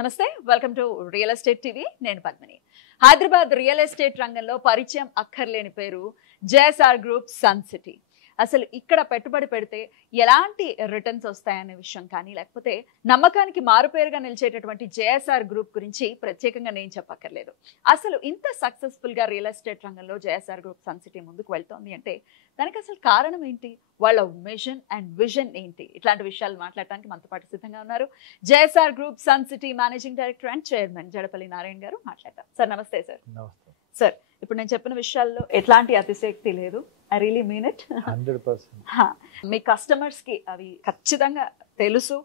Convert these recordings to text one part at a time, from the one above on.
నమస్తే, welcome to real estate TV. నేను Padmini. Hyderabad real estate రంగంలో పరిచయం అక్కర్లేని పేరు జేఎస్ఆర్ గ్రూప్ సన్ సిటీ. అసలు ఇక్కడ పెట్టుబడి పెడితే ఎలాంటి రిటర్న్స్ వస్తాయనే విషయం కానీ, లేకపోతే నమ్మకానికి మారుపేరుగా నిలిచేటటువంటి జేఎస్ఆర్ గ్రూప్ గురించి ప్రత్యేకంగా నేను చెప్పక్కర్లేదు. అసలు ఇంత సక్సెస్ఫుల్ గా రియల్ ఎస్టేట్ రంగంలో జేఎస్ఆర్ గ్రూప్ సన్ సిటీ ముందుకు వెళ్తోంది అంటే దానికి అసలు కారణం ఏంటి, వాళ్ళ మిషన్ అండ్ విజన్ ఏంటి, ఇట్లాంటి విషయాలు మాట్లాడటానికి మనతో పాటు సిద్ధంగా ఉన్నారు JSR group Sun City managing director and chairman Jadapalli Narayana garu. మాట్లాడతారు. సార్ నమస్తే. సార్ సార్, ఇప్పుడు నేను చెప్పిన విషయాల్లో ఎట్లాంటి అతిశయోక్తి లేదు. I really mean it. 100%. Me customers కి అవి ఖచ్చితంగా తెలుసు.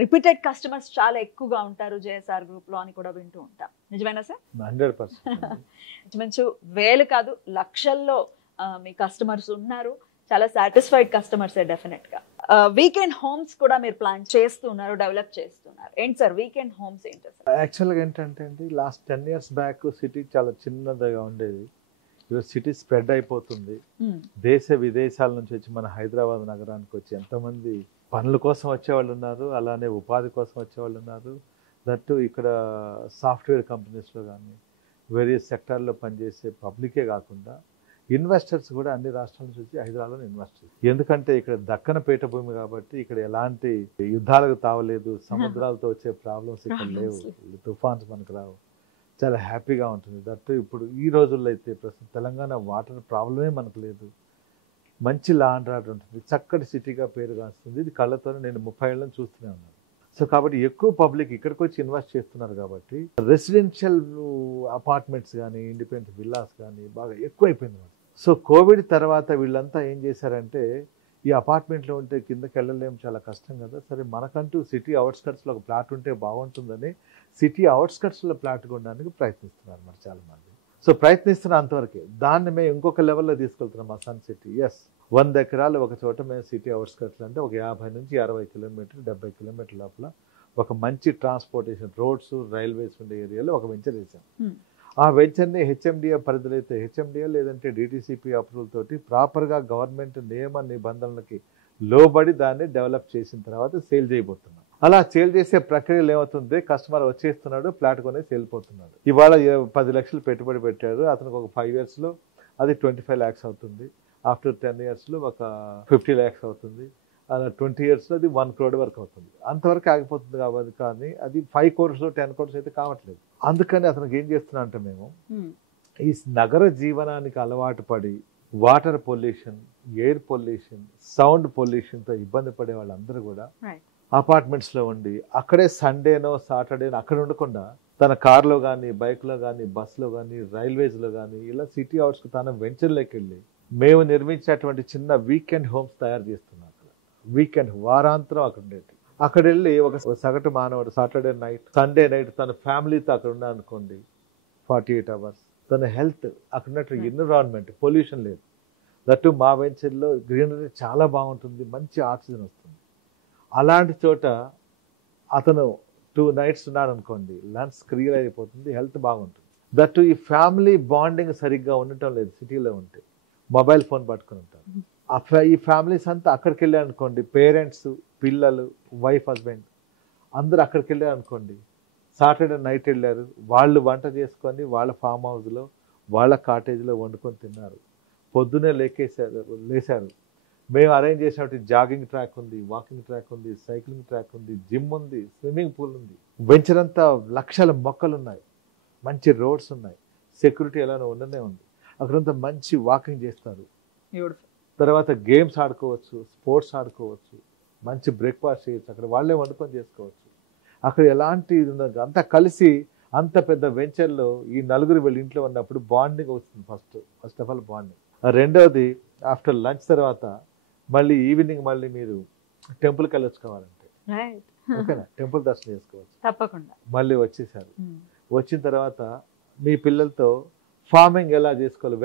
రిపీటెడ్ కస్టమర్స్ చాలా ఎక్కువగా ఉంటారు జేఎస్ఆర్ గ్రూప్ లో అని కూడా వింటూ ఉంటాం. నిజమేనా సార్? 100%. మంచి వేలు కాదు, లక్షల్లో మీ కస్టమర్స్ ఉన్నారు. చాలా సాటిస్ఫైడ్ కస్టమర్సే డెఫినెట్ గా. వీకెండ్ హోమ్స్ కూడా మీరు ప్లాన్ చేస్తున్నారు, డెవలప్ చేస్తున్నారు. ఏంటి సార్ వీకెండ్ హోమ్స్ ఏంటి సార్? యాక్చువల్గా ఏంటంటే అండి, లాస్ట్ 10 years బ్యాక్ సిటీ చాలా చిన్నదిగా ఉండేది. ఈరోజు సిటీ స్ప్రెడ్ అయిపోతుంది. దేశ విదేశాల నుంచి వచ్చి మన హైదరాబాద్ నగరానికి వచ్చి ఎంతోమంది పనుల కోసం వచ్చేవాళ్ళు ఉన్నారు, అలానే ఉపాధి కోసం వచ్చేవాళ్ళు ఉన్నారు. దట్టు ఇక్కడ సాఫ్ట్వేర్ కంపెనీస్లో కానీ వేరియస్ సెక్టార్లో పనిచేసే పబ్లికే కాకుండా ఇన్వెస్టర్స్ కూడా అన్ని రాష్ట్రాల నుంచి వచ్చి హైదరాబాద్లో ఇన్వెస్ట్ చేస్తారు. ఎందుకంటే ఇక్కడ దక్కన పీఠభూమి కాబట్టి ఇక్కడ ఎలాంటి యుద్ధాలకు తావలేదు, సముద్రాలతో వచ్చే ప్రాబ్లమ్స్ ఇక్కడ లేవు, తుఫాన్స్ మనకు రావు. చాలా హ్యాపీగా ఉంటుంది. దట్టు ఇప్పుడు ఈ రోజుల్లో అయితే ప్రస్తుతం తెలంగాణ వాటర్ ప్రాబ్లమే మనకు లేదు. మంచి లా అండ్ ఆర్డర్ ఉంటుంది, చక్కటి సిటీగా పేరు కాస్తుంది. ఇది కళ్ళతోనే నేను 30 ఏళ్ళని చూస్తూనే ఉన్నాను. సో కాబట్టి ఎక్కువ పబ్లిక్ ఇక్కడికి వచ్చి ఇన్వెస్ట్ చేస్తున్నారు కాబట్టి రెసిడెన్షియల్ అపార్ట్మెంట్స్ కానీ ఇండిపెండెంట్ విల్లాస్ కానీ బాగా ఎక్కువైపోయింది. సో కోవిడ్ తర్వాత వీళ్ళంతా ఏం చేశారంటే, ఈ అపార్ట్మెంట్లో ఉంటే కిందకి వెళ్ళలేము, చాలా కష్టం కదా, సరే మనకంటూ సిటీ అవుట్స్కట్స్లో ఒక ప్లాట్ ఉంటే బాగుంటుందని సిటీ అవుట్స్కట్స్లో ప్లాట్ కొనడానికి ప్రయత్నిస్తున్నారు మరి చాలామంది. సో ప్రయత్నిస్తున్న అంతవరకే. దాన్ని మేము ఇంకొక లెవెల్లో తీసుకెళ్తున్నాం మా సన్ సిటీ. 100 ఎకరాలు ఒక చోట మేము సిటీ అవుట్స్కట్స్లో అంటే ఒక 50 నుంచి 60 కిలోమీటర్లు 70 కిలోమీటర్ల లోపల ఒక మంచి ట్రాన్స్పోర్టేషన్ రోడ్స్ రైల్వేస్ ఉండే ఏరియాలో ఒక వెంచర్ వేసాం. ఆ వెంచర్ని హెచ్ఎండిఏ పరిధిలో అయితే హెచ్ఎండిఏ లేదంటే డిటిసిపి అప్రూవల్ తోటి ప్రాపర్గా గవర్నమెంట్ నియమ నిబంధనలకి లోబడి దాన్ని డెవలప్ చేసిన తర్వాత సేల్ చేయబోతున్నాం. అలా సేల్ చేసే ప్రక్రియలు ఏమవుతుంది, కస్టమర్ వచ్చేస్తున్నాడు, ప్లాట్ కొనేసి వెళ్ళిపోతున్నాడు. ఇవాళ 10 లక్షలు పెట్టుబడి పెట్టాడు, అతనికి ఒక 5 yearsలో అది 25 lakhs అవుతుంది. ఆఫ్టర్ 10 yearsలో ఒక 50 lakhs అవుతుంది. అలా 20 yearsలో అది 1 crore వరకు అవుతుంది. అంతవరకు ఆగిపోతుంది కాబట్టి, కానీ అది 5 crores 10 crores అయితే కావట్లేదు. అందుకని అతనికి ఏం చేస్తున్నా అంటే, మేము ఈ నగర జీవనానికి అలవాటు పడి water pollution, air pollution, sound పొల్యూషన్తో ఇబ్బంది పడే వాళ్ళందరూ కూడా అపార్ట్మెంట్స్లో ఉండి అక్కడే సండేనో సాటర్డేనో అక్కడ ఉండకుండా తన కార్లో కానీ బైక్లో కానీ బస్సులో కానీ రైల్వేస్లో కానీ ఇలా సిటీ అవుట్స్కి తన వెంచర్లోకి వెళ్ళి మేము నిర్మించినటువంటి చిన్న వీకెండ్ హోమ్స్ తయారు చేస్తున్నాం. అక్కడ వీకెండ్ వారాంతరం అక్కడ ఉండేది. అక్కడ వెళ్ళి ఒక సగటు మానవుడు సాటర్డే నైట్ సండే నైట్ తన ఫ్యామిలీతో అక్కడ ఉన్నారనుకోండి 48 hours తన హెల్త్ అక్కడ ఉన్నట్టు ఎన్విరాన్మెంట్ పొల్యూషన్ లేదు. దట్టు మా వెంచర్లో గ్రీనరీ చాలా బాగుంటుంది, మంచి ఆక్సిజన్ వస్తుంది. అలాంటి చోట అతను 2 nights ఉన్నాడు అనుకోండి, లంచ్ క్లియర్ అయిపోతుంది, హెల్త్ బాగుంటుంది. దట్టు ఈ ఫ్యామిలీ బాండింగ్ సరిగ్గా ఉండటం లేదు. సిటీలో ఉంటే మొబైల్ ఫోన్ పట్టుకుని ఉంటారు. ఈ ఫ్యామిలీస్ అంతా అక్కడికి వెళ్ళారు అనుకోండి, పేరెంట్స్ పిల్లలు వైఫ్ హస్బెండ్ అందరూ అక్కడికి వెళ్ళారు అనుకోండి, సాటర్డే నైట్ వెళ్ళారు, వాళ్ళు వంట చేసుకొని వాళ్ళ ఫామ్ హౌస్లో వాళ్ళ కాటేజ్లో వండుకొని తిన్నారు. పొద్దునే లేచారు. మేము అరేంజ్ చేసినటువంటి జాగింగ్ ట్రాక్ ఉంది, వాకింగ్ ట్రాక్ ఉంది, సైక్లింగ్ ట్రాక్ ఉంది, జిమ్ ఉంది, స్విమ్మింగ్ పూల్ ఉంది. వెంచర్ అంతా లక్షల మొక్కలు ఉన్నాయి, మంచి రోడ్స్ ఉన్నాయి, సెక్యూరిటీ ఎలానో ఉండనే ఉంది. అక్కడంతా మంచి వాకింగ్ చేస్తారు. తర్వాత గేమ్స్ ఆడుకోవచ్చు, స్పోర్ట్స్ ఆడుకోవచ్చు, మంచి బ్రేక్ఫాస్ట్ చేయొచ్చు, అక్కడ వాళ్ళే వండుకొని చేసుకోవచ్చు. అక్కడ ఎలాంటి ఉండదు. అంతా కలిసి అంత పెద్ద వెంచర్లో ఈ నలుగురు వీళ్ళ ఇంట్లో ఉన్నప్పుడు బాండింగ్ వస్తుంది. First of all bonding. రెండవది ఆఫ్టర్ లంచ్ తర్వాత మళ్ళీ ఈవినింగ్ మళ్ళీ మీరు టెంపుల్కి వెళ్ళొచ్చు కావాలంటే, ఓకేనా, టెంపుల్ దర్శనం చేసుకోవచ్చు తప్పకుండా. మళ్ళీ వచ్చేసారు, వచ్చిన తర్వాత మీ పిల్లలతో ఫార్మింగ్ ఎలా చేసుకోవాలి,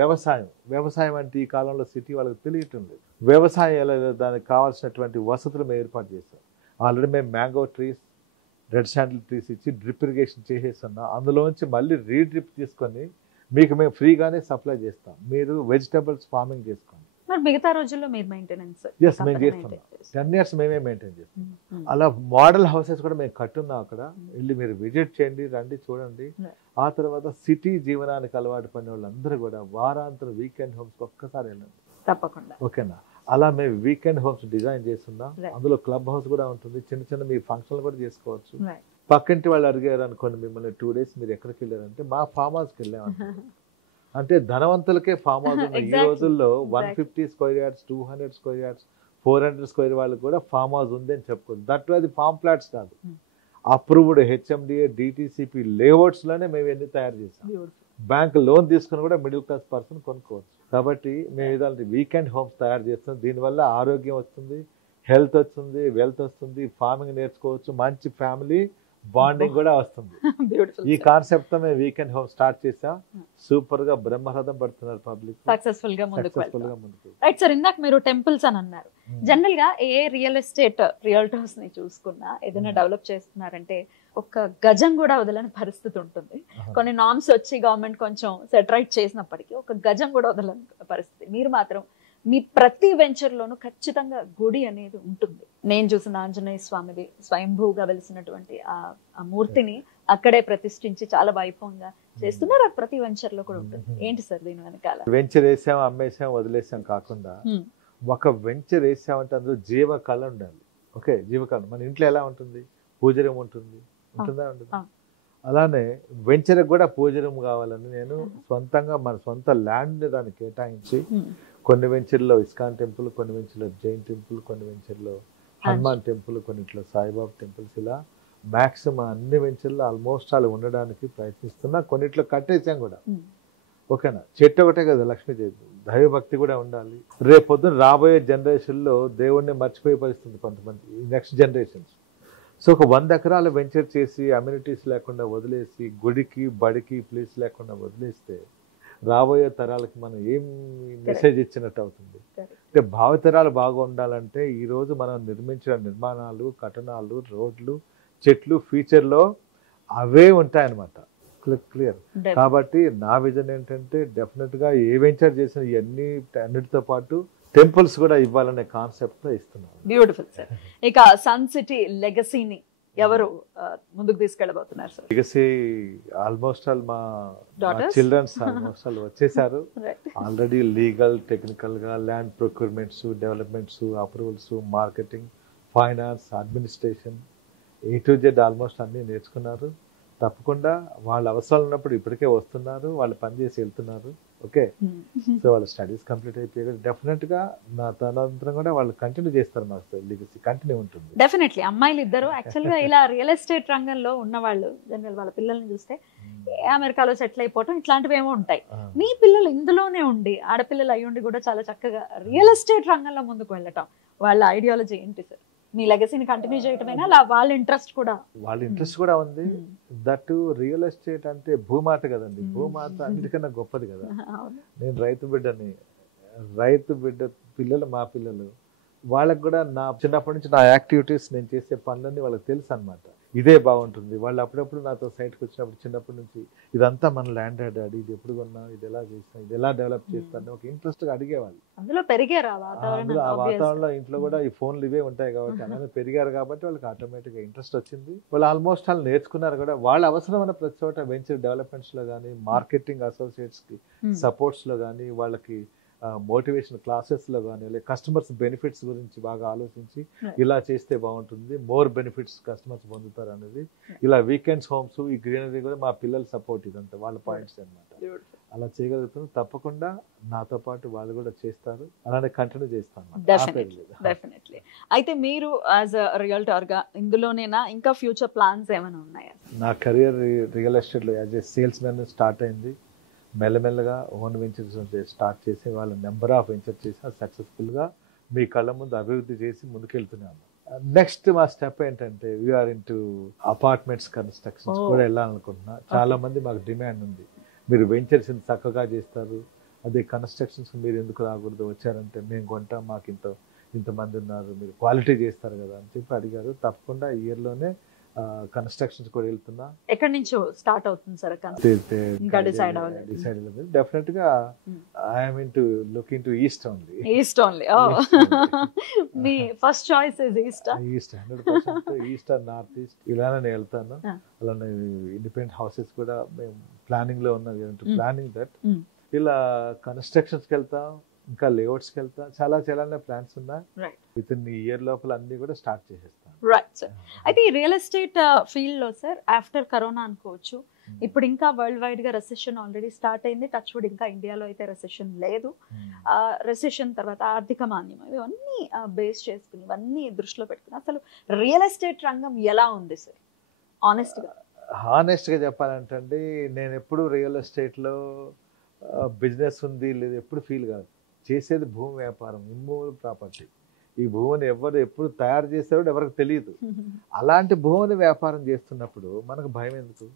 వ్యవసాయం అంటే ఈ కాలంలో సిటీ వాళ్ళకి తెలియటం లేదు. వ్యవసాయం ఎలా, దానికి కావాల్సినటువంటి వసతులు మేము ఏర్పాటు చేస్తాం. ఆల్రెడీ మేము mango trees, red sandal trees ఇచ్చి డ్రిప్ ఇరిగేషన్ చేసేస్తున్నాం. అందులోంచి మళ్ళీ రీడ్రిప్ తీసుకొని మీకు మేము ఫ్రీగానే సప్లై చేస్తాం. మీరు వెజిటబుల్స్ ఫార్మింగ్ చేసుకోండి. మరి మిగతా రోజుల్లో మీరు మెయింటెనెన్స్ ఎస్ మేము చేస్తున్నాం 10 years మేమే మెయింటైన్ చేస్తాం. అలా మోడల్ హౌసెస్ కూడా మేము కట్టున్నాం అక్కడ. వెళ్ళి మీరు విజిట్ చేయండి, రండి, చూడండి. ఆ తర్వాత సిటీ జీవనానికి అలవాటు పడిన వాళ్ళందరూ కూడా వారాంతరం వీకెండ్ హోమ్స్ ఒక్కసారి వెళ్ళండి తప్పకుండా. ఓకేనా. అలా మేము వీకెండ్ హోమ్స్ డిజైన్ చేస్తున్నాం. అందులో క్లబ్ హౌస్ కూడా ఉంటుంది, చిన్న చిన్న మీ ఫంక్షన్లు కూడా చేసుకోవచ్చు. పక్కింటి వాళ్ళు అడిగారు అనుకోండి మిమ్మల్ని 2 days మీరు ఎక్కడికి వెళ్ళారంటే మా ఫామ్ హౌస్కి వెళ్ళామంటారు. అంటే ధనవంతులకే ఫామ్ హౌస్ ఉన్న ఈ రోజుల్లో 150 square yards, 200 square yards, 400 square వాళ్ళకి కూడా ఫామ్ హౌస్ ఉంది అని చెప్పుకోవచ్చు. దట్ అది ఫామ్ ఫ్లాట్స్ కాదు, అప్రూవ్డ్ హెచ్ఎండిఏ డిటిసిపి లేఅవుట్స్ లోనే మేము ఎన్ని తయారు చేసాం. బ్యాంక్ లోన్ తీసుకుని కూడా మిడిల్ క్లాస్ పర్సన్ కొనుక్కోవచ్చు. కాబట్టి మేము ఇలాంటి వీకెండ్ హోమ్స్ తయారు చేస్తాం. దీనివల్ల ఆరోగ్యం వస్తుంది, హెల్త్ వస్తుంది, వెల్త్ వస్తుంది, ఫార్మింగ్ నేర్చుకోవచ్చు, మంచి ఫ్యామిలీ బాండింగ్ కూడా వస్తుంది. ఈ కాన్సెప్ట్ తో మేము వీకెండ్ హోమ్ స్టార్ట్ చేసాం. సూపర్ గా బ్రహ్మరథం పడుతున్నారు పబ్లిక్, సక్సెస్ఫుల్ గా ముందుకు. రైట్ సార్, ఇందాక మీరు టెంపుల్స్ అని అన్నారు. జనరల్ గా ఏ రియల్ ఎస్టేట్ రియల్టర్స్ ని చూసుకున్నా ఏదైనా డెవలప్ చేస్తున్నారంటే ఒక గజం కూడా వదలని పరిస్థితి ఉంటుంది. కొన్ని నామ్స్ వచ్చి గవర్నమెంట్ కొంచెం సెటరైట్ చేసినప్పటికీ ఒక గజం కూడా వదలని పరిస్థితి. మీరు మాత్రం మీ ప్రతి వెంచర్ లోనూ ఖచ్చితంగా గుడి అనేది ఉంటుంది. నేను చూసిన ఆంజనేయ స్వామిది స్వయంభూగా వెలిసినటువంటి ఆ మూర్తిని అక్కడే ప్రతిష్ఠించి చాలా వైభవంగా చేస్తున్నారు. అది ప్రతి వెంచర్ లో కూడా ఉంటుంది. ఏంటి సార్ దీని వెనకాల? వెంచర్ వేసాం, అమ్మేసాం, వదిలేసాం కాకుండా ఒక వెంచర్ వేసామంటే అందులో జీవకళ ఉండాలి. ఓకే, జీవకళ మన ఇంట్లో ఎలా ఉంటుంది? పూజ రూమ్ ఉంటుంది, ఉంటుందా? ఉంటుంది. అలానే వెంచర్కి కూడా పూజ రూమ్ కావాలని నేను సొంతంగా మన సొంత ల్యాండ్ దాన్ని కేటాయించి కొన్ని వెంచర్లో ఇస్కాన్ టెంపుల్, కొన్ని వెంచర్లో జైన్ టెంపుల్, కొన్ని వెంచర్లో హనుమాన్ టెంపుల్, కొన్నిట్లో సాయిబాబా టెంపుల్స్, ఇలా మాక్సిమం అన్ని వెంచర్లో ఆల్మోస్ట్ అలా ఉండడానికి ప్రయత్నిస్తున్నా. కొన్నిట్లో కట్టేసాం కూడా. ఓకేనా. చెట్టు ఒకటే కదా లక్ష్మీ చెట్టు, దైవభక్తి కూడా ఉండాలి. రేపు పొద్దున రాబోయే జనరేషన్లో దేవుణ్ణి మర్చిపోయే పరిస్థితి కొంతమంది, నెక్స్ట్ జనరేషన్స్. సో ఒక 100 ఎకరాలు వెంచర్ చేసి అమ్యూనిటీస్ లేకుండా వదిలేసి, గుడికి బడికి ప్లేస్ లేకుండా వదిలేస్తే రాబోయే తరాలకు మనం ఏం మెసేజ్ ఇచ్చినట్టు అవుతుంది? అంటే భావితరాలు బాగా ఉండాలంటే ఈ రోజు మనం నిర్మించిన నిర్మాణాలు, కట్టడాలు, రోడ్లు, చెట్లు ఫ్యూచర్లో అవే ఉంటాయన్నమాట. క్లియర్. కాబట్టి నా విజన్ ఏంటంటే డెఫినెట్ గా ఏ వెంచర్ చేసిన ఇవన్నీ అన్నిటితో పాటు టెంపుల్స్ కూడా ఇవ్వాలనే కాన్సెప్ట్ తో ఇస్తున్నాను. Beautiful sir. ఇక సన్ సిటీ లెగసీని ఎవరు ముందుకు తీసుకెళ్ళబోతున్నారు సార్? లెగసీ ఆల్మోస్ట్ ఆల్ మా చిల్డ్రన్స్ ఆల్మోస్ట్ ఆల్ వచ్చేసారు ఆల్రెడీ. లీగల్, టెక్నికల్ గా land procurements, developments, approvals, marketing, finance, administration, A to Z almost అన్ని నేర్చుకున్నారు. తప్పకుండా వాళ్ళ అవసరాలు ఉన్నప్పుడు ఇప్పటికే వస్తున్నారు, వాళ్ళు పనిచేసి వెళ్తున్నారు. ఓకే, సో వాళ్ళ స్టడీస్ కంప్లీట్ అయిపోయి డెఫినెట్ గా నా తదనంతరం కూడా వాళ్ళు కంటిన్యూ చేస్తారు. మాకు లీగసీ కంటిన్యూ ఉంటుంది. డెఫినెట్లీ. అమ్మాయిలు ఇద్దరు యాక్చువల్ గా ఇలా రియల్ ఎస్టేట్ రంగంలో ఉన్న వాళ్ళు జనరల్ వాళ్ళ పిల్లల్ని చూస్తే అమెరికాలో సెటిల్ అయిపోవటం ఇట్లాంటివి ఏమో ఉంటాయి. మీ పిల్లలు ఇందులోనే ఉండి, ఆడపిల్లలు అయ్యుండి కూడా చాలా చక్కగా రియల్ ఎస్టేట్ రంగంలో ముందుకు వెళ్ళటం, వాళ్ళ ఐడియాలజీ ఏంటి సార్? మీ లెగసీని కంటిన్యూ చేయటమేనా, వాళ్ళ ఇంట్రెస్ట్ కూడా? వాళ్ళ ఇంట్రెస్ట్ కూడా ఉంది. దట్ రియల్ ఎస్టేట్ అంటే భూమాత కదండి, భూమాత అన్నిటికన్నా గొప్పది కదా. నేను రైతు బిడ్డని, రైతు బిడ్డ పిల్లలు మా పిల్లలు, వాళ్ళకి కూడా నా చిన్నప్పటి నుంచి నా యాక్టివిటీస్, నేను చేసే పనులన్నీ వాళ్ళకి తెలుసు అనమాట. ఇదే బాగుంటుంది. వాళ్ళు అప్పుడప్పుడు నాతో సైట్కి వచ్చినప్పుడు చిన్నప్పటి నుంచి ఇదంతా మన ల్యాండ్ డాడీ, ఇది ఎప్పుడు కొన్నా, ఇది ఎలా చేసినా, ఇది ఎలా డెవలప్ చేస్తాను ఒక ఇంట్రెస్ట్ గా అడిగేవాళ్ళు. అందులో పెరిగారు ఆ వాతావరణంలో. ఇంట్లో కూడా ఈ ఫోన్లు ఇవే ఉంటాయి కాబట్టి అలానే పెరిగారు కాబట్టి వాళ్ళకి ఆటోమేటిక్ గా ఇంట్రెస్ట్ వచ్చింది. వాళ్ళు ఆల్మోస్ట్ వాళ్ళు నేర్చుకున్నారు కూడా. వాళ్ళ అవసరమైన ప్రతి చోట వెంచర్ డెవలప్మెంట్స్ లో కానీ, మార్కెటింగ్ అసోసియేట్స్ కి సపోర్ట్స్ లో కానీ, వాళ్ళకి మోటివేషన్ క్లాసెస్ లో కానీ, లేదా కస్టమర్స్ బెనిఫిట్స్ గురించి బాగా ఆలోచించి ఇలా చేస్తే బాగుంటుంది, మోర్ బెనిఫిట్స్ కస్టమర్స్ పొందుతారు అనేది. ఇలా వీకెండ్స్ హోమ్స్, ఈ గ్రీనరీ కూడా మా పిల్లల సపోర్ట్, ఇదంతా వాళ్ళ పాయింట్స్ అన్నమాట. అలా చేయగలుగుతాం. తప్పకుండా నాతో పాటు వాళ్ళు కూడా చేస్తారు, అలానే కంటిన్యూ చేస్తాను. డెఫినెట్లీ. అయితే మీరు యాజ్ అ రియల్టర్ గా ఇందులోనేనా ఇంకా ఫ్యూచర్ ప్లాన్స్ ఏమైనా ఉన్నాయా? నా కెరియర్ రియల్ ఎస్టేట్ లో as a sales man start అయింది. మెల్లమెల్లగా ఓన్ వెంచర్స్ స్టార్ట్ చేసి వాళ్ళ నెంబర్ ఆఫ్ వెంచర్ చేసి సక్సెస్ఫుల్గా మీ కళ్ళ ముందు అభివృద్ధి చేసి ముందుకెళ్తున్నాము. నెక్స్ట్ మా స్టెప్ ఏంటంటే వీఆర్ ఇంటూ అపార్ట్మెంట్స్ కన్స్ట్రక్షన్స్ కూడా వెళ్ళాలనుకుంటున్నా. చాలా మంది మాకు డిమాండ్ ఉంది, మీరు వెంచర్స్ చక్కగా చేస్తారు, అదే కన్స్ట్రక్షన్స్ మీరు ఎందుకు రాకూడదు, వచ్చారంటే మేము కొంటాం, మాకు ఇంతమంది ఉన్నారు, మీరు క్వాలిటీ చేస్తారు కదా అని చెప్పి అడిగారు. తప్పకుండా ఈ ఇయర్లోనే కన్స్ట్రక్షన్స్ కూడా వెళ్తున్నా. ఎక్కడి నుంచో స్టార్ట్ అవుతుంది సార్ ఇంకా డిసైడ్ అవ్వలేదు. డిసైడ్ డెఫినెట్ గా I'm into looking to east only. East only. Me first choice is east. East 100% east are north east ఇలానే నేను వెళ్తాను. అలానే ఇండిపెండెంట్ హౌసెస్ కూడా మేము ప్లానింగ్ లో ఉన్నది, ప్లానింగ్ దట్. ఇలా కన్స్ట్రక్షన్స్ కి వెళ్తాం, ఇంకా లేఅవుట్స్ కి వెళ్తాం, చాలా చాలా ప్లాన్స్ ఉన్నాయి. విత్ ఇన్ ఇయర్ లోపల అన్ని కూడా స్టార్ట్ చేసేస్తాం. Right sir. అయితే ఈ రియల్ ఎస్టేట్ ఫీల్డ్ లో సార్ ఆఫ్టర్ కరోనా అనుకోవచ్చు, ఇప్పుడు ఇంకా వరల్డ్ వైడ్ గా రెసెషన్ ఆల్రెడీ స్టార్ట్ అయింది. టచ్ వుడ్ ఇంకా ఇండియాలో అయితే రెసెషన్ లేదు. రెసెషన్ తర్వాత ఆర్థిక మాంద్యం, ఇవన్నీ బేస్ చేసుకుని ఇవన్నీ దృష్టిలో పెట్టుకుని అసలు రియల్ ఎస్టేట్ రంగం ఎలా ఉంది సార్? హానెస్ట్ గా చెప్పాలంటే నేను ఎప్పుడు రియల్ ఎస్టేట్ లో బిజినెస్ ఉంది లేదు ఎప్పుడు ఫీల్ కాదు. చేసేది భూమి వ్యాపారం, ఇమ్మూవబుల్ ప్రాపర్టీ. ఈ భూమిని ఎవరు ఎప్పుడు తయారు చేస్తారో ఎవరికి తెలియదు. అలాంటి భూమిని వ్యాపారం చేస్తున్నప్పుడు మనకు భయం ఎందుకు?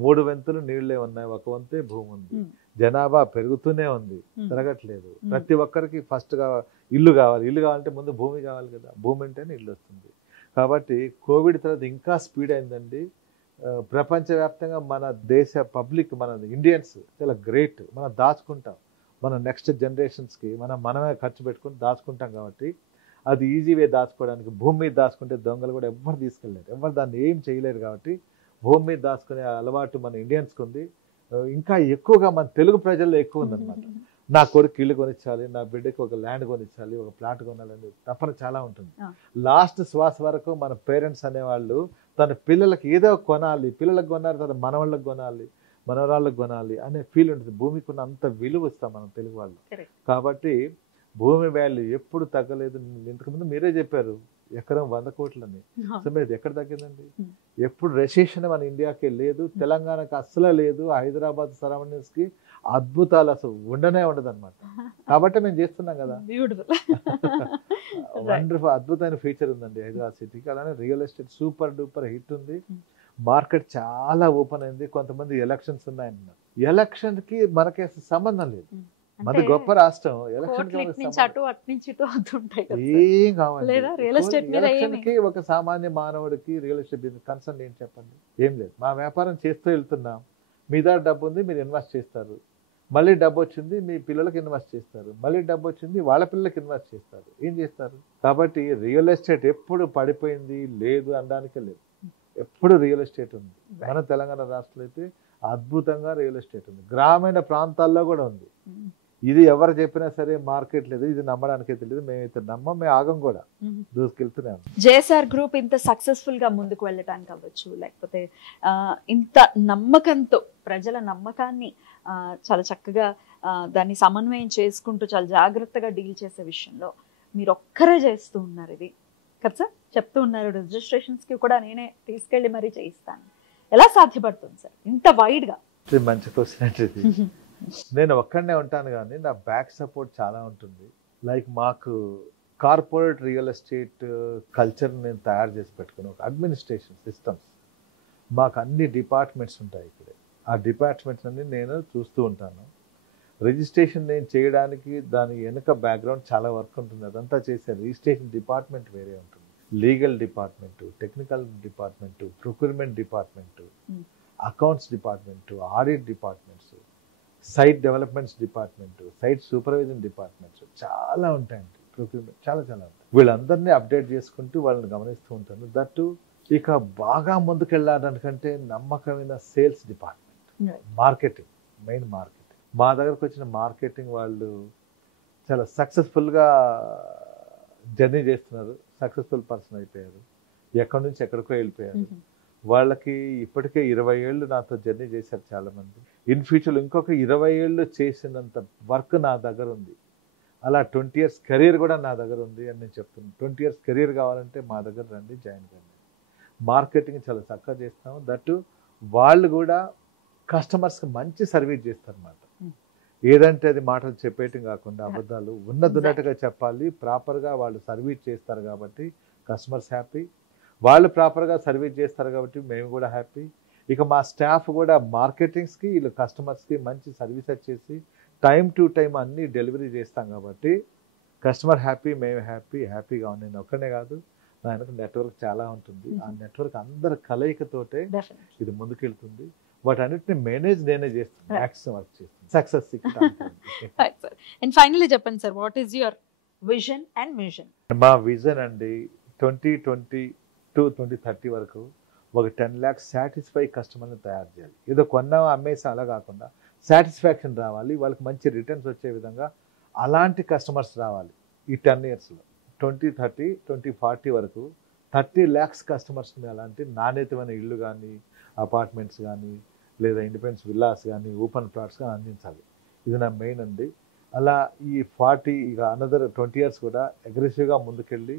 3 వంతులు నీళ్లే ఉన్నాయి, 1 వంతే భూమి ఉంది. జనాభా పెరుగుతూనే ఉంది, పెరగట్లేదు. ప్రతి ఒక్కరికి ఫస్ట్ గా ఇల్లు కావాలి. ఇల్లు కావాలంటే ముందు భూమి కావాలి కదా, భూమి అంటేనే ఇల్లు వస్తుంది. కాబట్టి కోవిడ్ తర్వాత ఇంకా స్పీడ్ అయిందండి. ప్రపంచవ్యాప్తంగా మన దేశ పబ్లిక్, మన ఇండియన్స్ చాలా గ్రేట్. మనం దాచుకుంటాం, మన నెక్స్ట్ జనరేషన్స్కి మనమే ఖర్చు పెట్టుకుని దాచుకుంటాం. కాబట్టి అది ఈజీ వే దాచుకోవడానికి. భూమి మీద దాచుకుంటే దొంగలు కూడా ఎవ్వరు తీసుకెళ్ళలేరు, ఎవరు దాన్ని ఏం చేయలేరు. కాబట్టి భూమి మీద దాచుకునే అలవాటు మన ఇండియన్స్కి ఉంది. ఇంకా ఎక్కువగా మన తెలుగు ప్రజల్లో ఎక్కువ ఉందన్నమాట. నా కొడుకు ఇల్లు కొనిచ్చాలి, నా బిడ్డకి ఒక ల్యాండ్ కొనిచ్చాలి, ఒక ప్లాట్ కొనాలని తపన చాలా ఉంటుంది. లాస్ట్ శ్వాస వరకు మన పేరెంట్స్ అనేవాళ్ళు తన పిల్లలకి ఏదో కొనాలి, పిల్లలకు కొనాలి, తన మనవాళ్ళకి కొనాలి, మనవరాళ్ళకు కొనాలి అనే ఫీల్ ఉంటుంది. భూమికి ఉన్న అంత విలువ ఇస్తాం మనం తెలుగు వాళ్ళు. కాబట్టి భూమి వాల్యూ ఎప్పుడు తగ్గలేదు. ఇంతకుముందు మీరే చెప్పారు ఎకరం 100 కోట్లని. సో మీరు ఎక్కడ తగ్గిందండి? ఎప్పుడు రెసెషన్ మన ఇండియాకి లేదు, తెలంగాణకి అస్సలు లేదు, హైదరాబాద్ సరౌండింగ్స్ కి అద్భుతాలు అసలు ఉండనే ఉండదు అనమాట. కాబట్టి మేము చేస్తున్నాం కదా. వండర్ఫుల్, అద్భుతమైన ఫీచర్ ఉందండి హైదరాబాద్ సిటీకి. అలానే real estate super duper hit ఉంది. మార్కెట్ చాలా ఓపెన్ అయింది. కొంతమంది ఎలక్షన్స్ ఉన్నాయన్నారు. ఎలక్షన్ కి మనకి సంబంధం లేదు. మన గొప్ప రాష్ట్రం. ఎలక్షన్ ఏం కావాలి? ఒక సామాన్య మానవుడికి రియల్ ఎస్టేట్ బిజినెస్ కన్సర్న్ ఏంటి చెప్పండి? ఏం లేదు. మా వ్యాపారం చేస్తూ వెళ్తున్నాం. మీ దగ్గర డబ్బు ఉంది, మీరు ఇన్వెస్ట్ చేస్తారు. మళ్ళీ డబ్బు వచ్చింది, మీ పిల్లలకి ఇన్వెస్ట్ చేస్తారు. మళ్ళీ డబ్బు వచ్చింది, వాళ్ళ పిల్లలకి ఇన్వెస్ట్ చేస్తారు. ఏం చేస్తారు? కాబట్టి రియల్ ఎస్టేట్ ఎప్పుడు పడిపోయింది లేదు అనడానికే లేదు. ఎప్పుడు రియల్ ఎస్టేట్ ఉంది. మన తెలంగాణ రాష్ట్రంలో అయితే అద్భుతంగా రియల్ ఎస్టేట్ ఉంది. గ్రామీణ ప్రాంతాల్లో కూడా ఉంది. ఇది ఎవరు చెప్పినా సరే మార్కెట్ లేదు, ఇది నమ్మడానికే తెలియదు. మేమైతే నమ్మం, మేము ఆగం కూడా, దూసుకెళ్తున్నాం. జేఎస్ఆర్ గ్రూప్ ఇంత సక్సెస్ఫుల్ గా ముందుకు వెళ్ళటానికి అవ్వచ్చు, లేకపోతే ఇంత నమ్మకంతో ప్రజల నమ్మకాన్ని చాలా చక్కగా దాన్ని సమన్వయం చేసుకుంటూ చాలా జాగ్రత్తగా డీల్ చేసే విషయంలో మీరు ఒక్కరే చేస్తూ ఉన్నారు. ఇది కదా సార్ చెప్తూ ఉన్నారు. రిజిస్ట్రేషన్స్ కి కూడా నేనే తీసుకెళ్లి మరీ చేయిస్తాను. ఎలా సాధ్యపడుతుంది సార్ ఇంత వైడ్ గా? మంచి క్వశ్చన్ అంటే నేను ఒక్కడనే ఉంటాను కానీ నా బ్యాక్ సపోర్ట్ చాలా ఉంటుంది. లైక్ మాకు కార్పొరేట్ రియల్ ఎస్టేట్ కల్చర్ నేను తయారు చేసి పెట్టుకున్నాను. ఒక అడ్మినిస్ట్రేషన్ సిస్టమ్స్, మాకు అన్ని డిపార్ట్మెంట్స్ ఉంటాయి ఇక్కడ. ఆ డిపార్ట్మెంట్స్ అన్ని నేను చూస్తూ ఉంటాను. రిజిస్ట్రేషన్ నేను చేయడానికి దాని వెనుక బ్యాక్గ్రౌండ్ చాలా వర్క్ ఉంటుంది. అదంతా చేసే రిజిస్ట్రేషన్ డిపార్ట్మెంట్ వేరే ఉంటుంది. Legal department, technical department, procurement department, accounts department, audit departments, site developments department, site supervision departments చాలా ఉంటాయండి. ప్రొక్యూర్మెంట్ చాలా చాలా ఉంటాయి. వీళ్ళందరినీ అప్డేట్ చేసుకుంటూ వాళ్ళని గమనిస్తూ ఉంటాను. దట్టు ఇక బాగా ముందుకెళ్ళడానికంటే నమ్మకమైన sales department, marketing, main marketing. మా దగ్గరకు వచ్చిన మార్కెటింగ్ వాళ్ళు చాలా సక్సెస్ఫుల్గా జర్నీ చేస్తున్నారు. సక్సెస్ఫుల్ పర్సన్ అయిపోయారు. ఎక్కడి నుంచి ఎక్కడికో వెళ్ళిపోయారు. వాళ్ళకి ఇప్పటికే 20 ఏళ్ళు నాతో జర్నీ చేశారు చాలా మంది. ఇన్ ఫ్యూచర్లో ఇంకొక 20 ఏళ్ళు చేసినంత వర్క్ నా దగ్గర ఉంది. అలా 20 years కెరీర్ కూడా నా దగ్గర ఉంది అని నేను చెప్తున్నాను. 20 years కెరీర్ కావాలంటే మా దగ్గర రండి, జాయిన్ కండి. మార్కెటింగ్ చాలా చక్కగా చేస్తాము. దట్టు వాళ్ళు కూడా కస్టమర్స్కి మంచి సర్వీస్ చేస్తారన్నమాట. ఏదంటే అది మాటలు చెప్పేయటం కాకుండా అబద్ధాలు ఉన్నట్టుగా చెప్పాలి. ప్రాపర్గా వాళ్ళు సర్వీస్ చేస్తారు కాబట్టి కస్టమర్స్ హ్యాపీ. వాళ్ళు ప్రాపర్గా సర్వీస్ చేస్తారు కాబట్టి మేము కూడా హ్యాపీ. ఇక మా స్టాఫ్ కూడా మార్కెటింగ్స్కి వీళ్ళు కస్టమర్స్కి మంచి సర్వీస్ చేసి టైం టు టైం అన్నీ డెలివరీ చేస్తాం కాబట్టి కస్టమర్ హ్యాపీ, మేము హ్యాపీగా ఉన్నాను. ఒక్కనే కాదు, ఆయనకు నెట్వర్క్ చాలా ఉంటుంది. ఆ నెట్వర్క్ అందరి కలయికతోటే ఇది ముందుకెళ్తుంది. వాటన్నిటిని మేనేజ్ నేనే చేస్తాను, మ్యాక్సిమం వర్క్ చేస్తాను, సక్సెస్. అండ్ ఫైనల్లీ చెప్పండి sir, what is your vision and mission? మా విజన్ అండి 2020 to 2030 వరకు ఒక 10 lakhs సాటిస్ఫై కస్టమర్ని తయారు చేయాలి. ఏదో కొన్నా అమ్మేసి అలా కాకుండా సాటిస్ఫాక్షన్ రావాలి, వాళ్ళకి మంచి రిటర్న్స్ వచ్చే విధంగా అలాంటి కస్టమర్స్ రావాలి. ఈ 10 yearsలో 2030, 2040 వరకు 30 lakhs కస్టమర్స్ అలాంటి నాణ్యతమైన ఇళ్ళు కానీ, అపార్ట్మెంట్స్ కానీ, లేదా ఇండిపెండెన్స్ విల్లాస్ కానీ, ఓపెన్ ప్లాట్స్ కానీ అందించాలి. ఇది నా మెయిన్ అండి. అలా ఈ 40 ఇక అనదర్ 20 years కూడా అగ్రెసివ్గా ముందుకెళ్ళి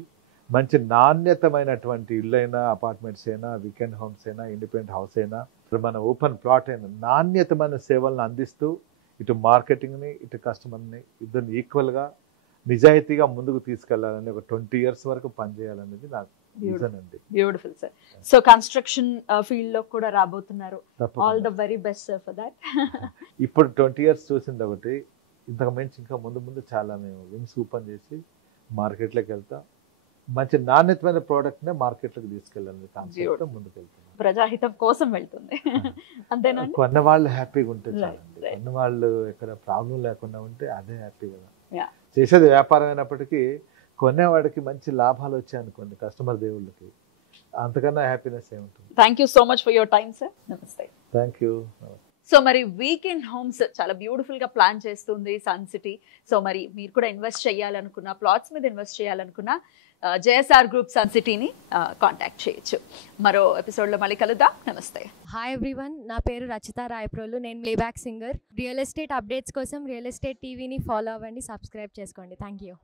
మంచి నాణ్యతమైనటువంటి ఇళ్ళైనా, అపార్ట్మెంట్స్ అయినా, వీకెండ్ హోమ్స్ అయినా, ఇండిపెండెంట్ హౌస్ అయినా, మన ఓపెన్ ప్లాట్ అయినా నాణ్యతమైన సేవలను అందిస్తూ ఇటు మార్కెటింగ్ని, ఇటు కస్టమర్ని ఇద్దరిని ఈక్వల్గా నిజాయితీగా ముందుకు తీసుకెళ్లాలని ఒక 20 years వరకు పనిచేయాలనేది నాకు విజన్ అండి. Beautiful sir. So construction field లో కూడా రాబోతున్నారు. All the very best sir for that. ఇప్పుడు 20 years చూసింది ఒకటి, ఇంతకు మించి ఇంకా ముందు ముందు చాలా మేము వింగ్స్ ఓపెన్ చేసి మార్కెట్లోకి వెళ్తా, మంచి నాణ్యతమైన ప్రోడక్ట్ నే మార్కెట్లోకి తీసుకెళ్ళాలని కాన్సెప్ట్ ముందుకు వెళ్తాం. ప్రజాహితం కోసం వెళ్తుంది అంతేనా? కొన్న వాళ్ళు హ్యాపీగా ఉంటే చాలండి. కొన్న వాళ్ళు ఎక్కడ ప్రాబ్లం లేకుండా ఉంటే అదే హ్యాపీ కదా. చేసేది వ్యాపారం అయినప్పటికీ కొనేవాడికి మంచి లాభాలు వచ్చాయి అనుకోండి కస్టమర్ దేవుళ్ళకి, అంతకన్నా హ్యాపీనెస్ ఏముంటుంది. Thank you so much for your time sir. నమస్తే. Thank you. సో మరి వీకెండ్ హోమ్స్ చాలా బ్యూటిఫుల్గా ప్లాన్ చేస్తుంది సన్ సిటీ. సో మరి మీరు కూడా ఇన్వెస్ట్ చేయాలనుకున్నా, ప్లాట్స్ మీద ఇన్వెస్ట్ చేయాలనుకున్నా JSR గ్రూప్ సన్ సిటీని కాంటాక్ట్ చేయొచ్చు. మరో ఎపిసోడ్లో మళ్ళీ కలుద్దాం. నమస్తే. హాయ్ ఎవ్రీవన్, నా పేరు రచిత రాయప్రోలు, నేను playback singer. Real estate updates కోసం రియల్ ఎస్టేట్ టీవీని ఫాలో అవ్వండి, సబ్స్క్రైబ్ చేసుకోండి. Thank you.